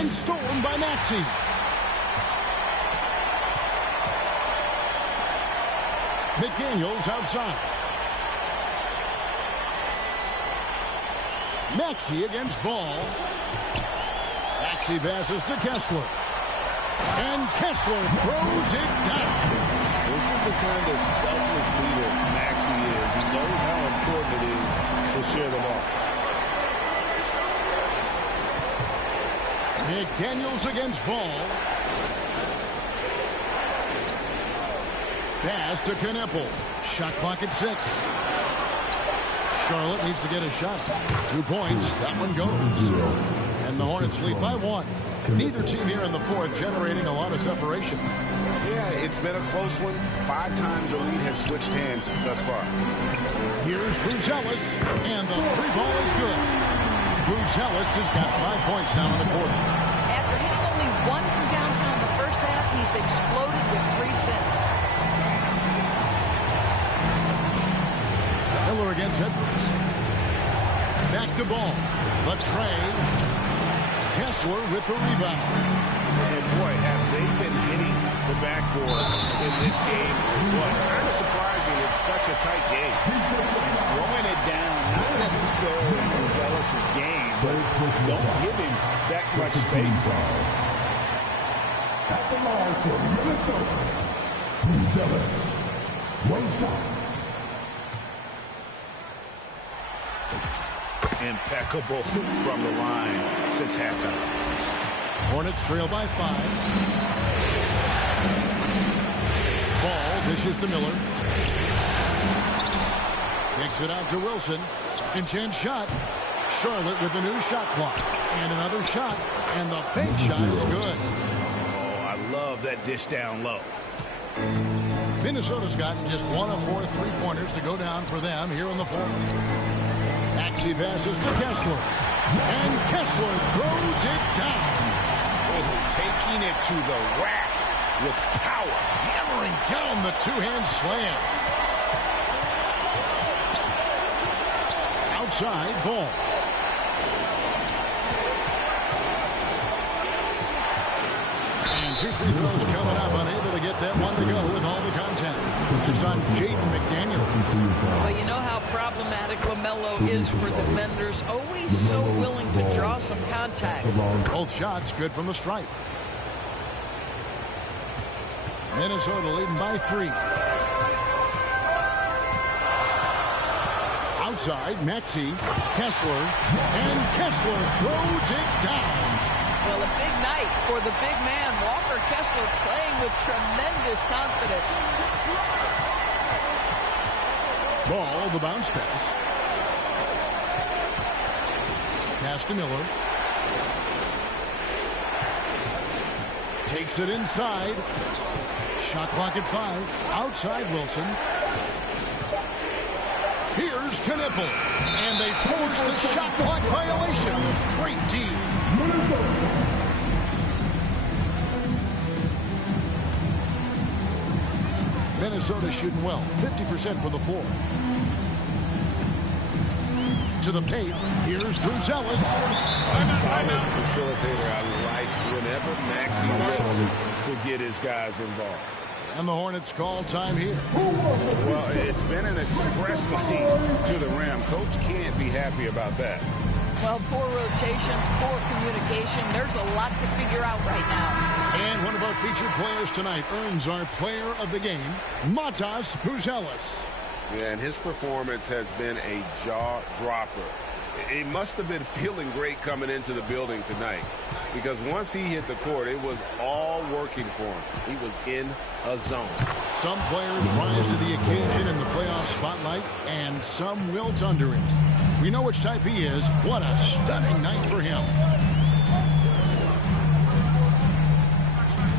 And stolen by Maxey. McDaniels outside. Maxey against Ball. Maxey passes to Kessler. And Kessler throws it down. This is the kind of selfless leader Maxey is. He knows how important it is to share the ball. McDaniels against Ball. Pass to Kneppel. Shot clock at 6. Charlotte needs to get a shot. 2 points. That one goes. And the Hornets lead by 1. Neither team here in the 4th generating a lot of separation. Yeah, it's been a close one. 5 times the lead has switched hands thus far. Here's Brucelis, and the 3-ball is good. Brucelis has got 5 points now in the quarter. After hitting only 1 from downtown in the first half, he's exploded with 3 since. against Edwards. Back to ball. Latrey. Kessler with the rebound. And boy, have they been hitting the backboard in this game. What? Kind of surprising. It's such a tight game. And throwing it down, not necessarily Zealous' game, but don't give him that much space. At the line for Minnesota, Zealous. One shot. Impeccable from the line since halftime. Hornets trail by 5. Ball dishes to Miller. Kicks it out to Wilson. Second chance shot. Charlotte with the new shot clock. And another shot. And the bank shot is good. Oh, I love that dish down low. Minnesota's gotten just 1 of 4 3-pointers to go down for them here in the fourth. Maxey passes to Kessler. And Kessler throws it down. Oh, taking it to the rack with power. Hammering down the two-hand slam. Outside ball. And 2 free throws coming up. Unable to get that one to go with all the contact. It's on Jaden McDaniel. Well, you know how problematic LaMelo is for defenders. Always so willing to draw some contact. Both shots good from the stripe. Minnesota leading by 3. Outside, Maxey, Kessler, and Kessler throws it down. Well, a big night for the big man, Walker Kessler, playing with tremendous confidence. Ball, the bounce pass. Pass to Miller. Takes it inside. Shot clock at 5. Outside Wilson. Here's Knippel. And they force the shot clock violation. Great team. Minnesota shooting well. 50% from the floor. To the paint. Here's Zealous. A solid facilitator. I like whenever Maxey looks to get his guys involved. And the Hornets call time here. Well, it's been an express lane to the rim. Coach can't be happy about that. Well, poor rotations, poor communication. There's a lot to figure out right now. And one of our featured players tonight earns our player of the game, Matas Buzelis. Yeah, and his performance has been a jaw-dropper. He must have been feeling great coming into the building tonight, because once he hit the court, it was all working for him. He was in a zone. Some players rise to the occasion in the playoff spotlight, and some wilt under it. We know which type he is. What a stunning night for him.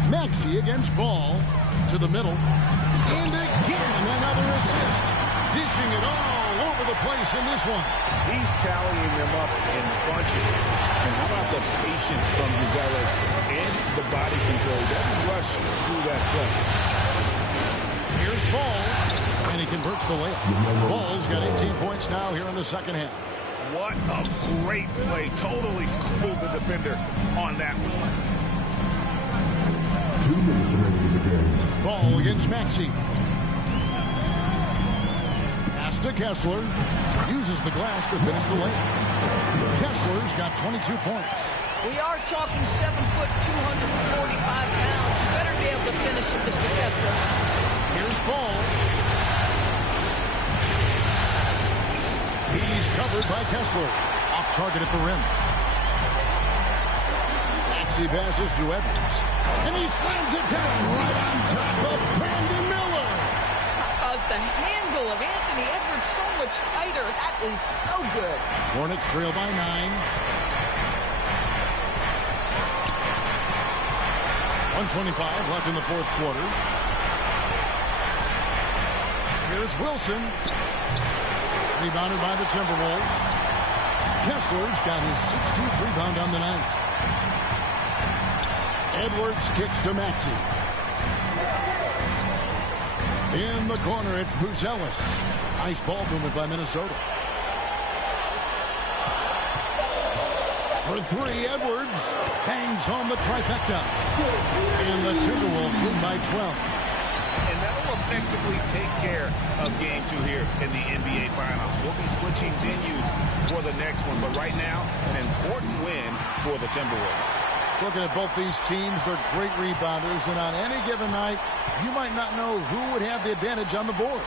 Maxey against Ball to the middle. And again, another assist. Dishing it all over the place in this one. He's tallying them up in bunches. And how about the patience from Buzelis and the body control? He doesn't rush through that play. Here's Ball, and he converts the layup. Ball's got 18 points now here in the second half. What a great play. Totally schooled the defender on that one. 2 minutes remaining in the game. Ball against Maxey. Pass to Kessler. Uses the glass to finish the layup. Kessler's got 22 points. We are talking 7 foot, 245 pounds. You better be able to finish it, Mr. Kessler. Here's Ball. He's covered by Kessler. Off target at the rim. Maxey passes to Edwards. And he slams it down right on top of Brandon Miller. The handle of Anthony Edwards so much tighter. That is so good. Hornets trail by 9. .125 left in the fourth quarter. Here's Wilson. Rebounded by the Timberwolves. Kessler's got his 16th rebound on the night. Edwards kicks to Maxey. In the corner, it's Buzelis. Nice ball movement by Minnesota. For three, Edwards bangs home the trifecta. And the Timberwolves lead by 12. And that'll effectively take care of game 2 here in the NBA Finals. We'll be switching venues for the next one, but right now, an important win for the Timberwolves. Looking at both these teams, they're great rebounders, and on any given night, you might not know who would have the advantage on the boards.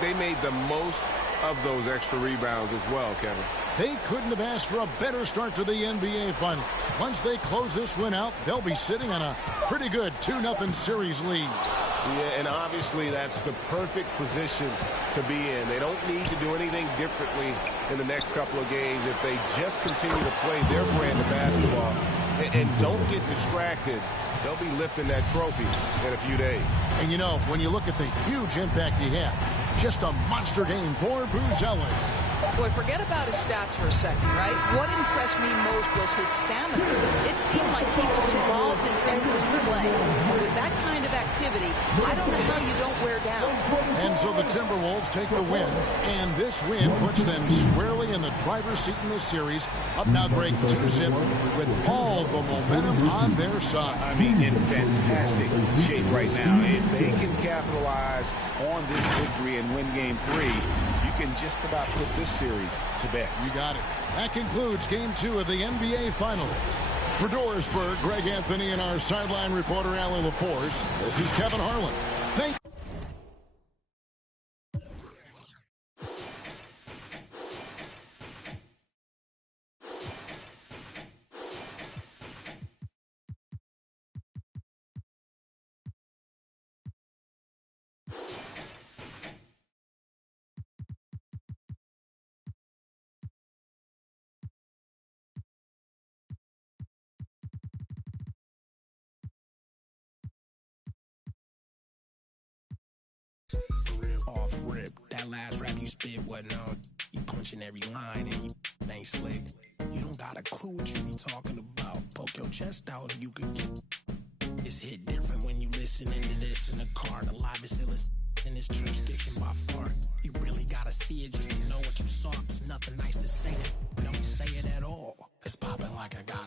They made the most of those extra rebounds as well, Kevin. They couldn't have asked for a better start to the NBA Finals. Once they close this win out, they'll be sitting on a pretty good 2-0 series lead. Yeah, and obviously that's the perfect position to be in. They don't need to do anything differently in the next couple of games if they just continue to play their brand of basketball and don't get distracted. They'll be lifting that trophy in a few days. And you know, when you look at the huge impact he had, just a monster game for Buzelis. Boy, forget about his stats for a second, right? What impressed me most was his stamina. It seemed like he was involved in every play. And with that kind of activity, I don't know how you don't wear down. And so the Timberwolves take the win, and this win puts them squarely in the driver's seat in this series. Up now, Greg, 2-zip with all the momentum on their side. I mean, in fantastic shape right now. If they can capitalize on this victory and win game 3, you can just about put this series to bed. You got it. That concludes game 2 of the NBA Finals. For Dorisburg, Greg Anthony, and our sideline reporter, Allie LaForce, this is Kevin Harlan. Thank you. Off rip, that last rap you spit wasn't on. You punching every line and you ain't slick. You don't got a clue what you be talking about. Poke your chest out and you can get. It's hit different when you listening to this in the car. The live is illest in this jurisdiction by far. You really gotta see it just to know what you saw. It's nothing nice to say it. Don't say it at all. It's popping like I got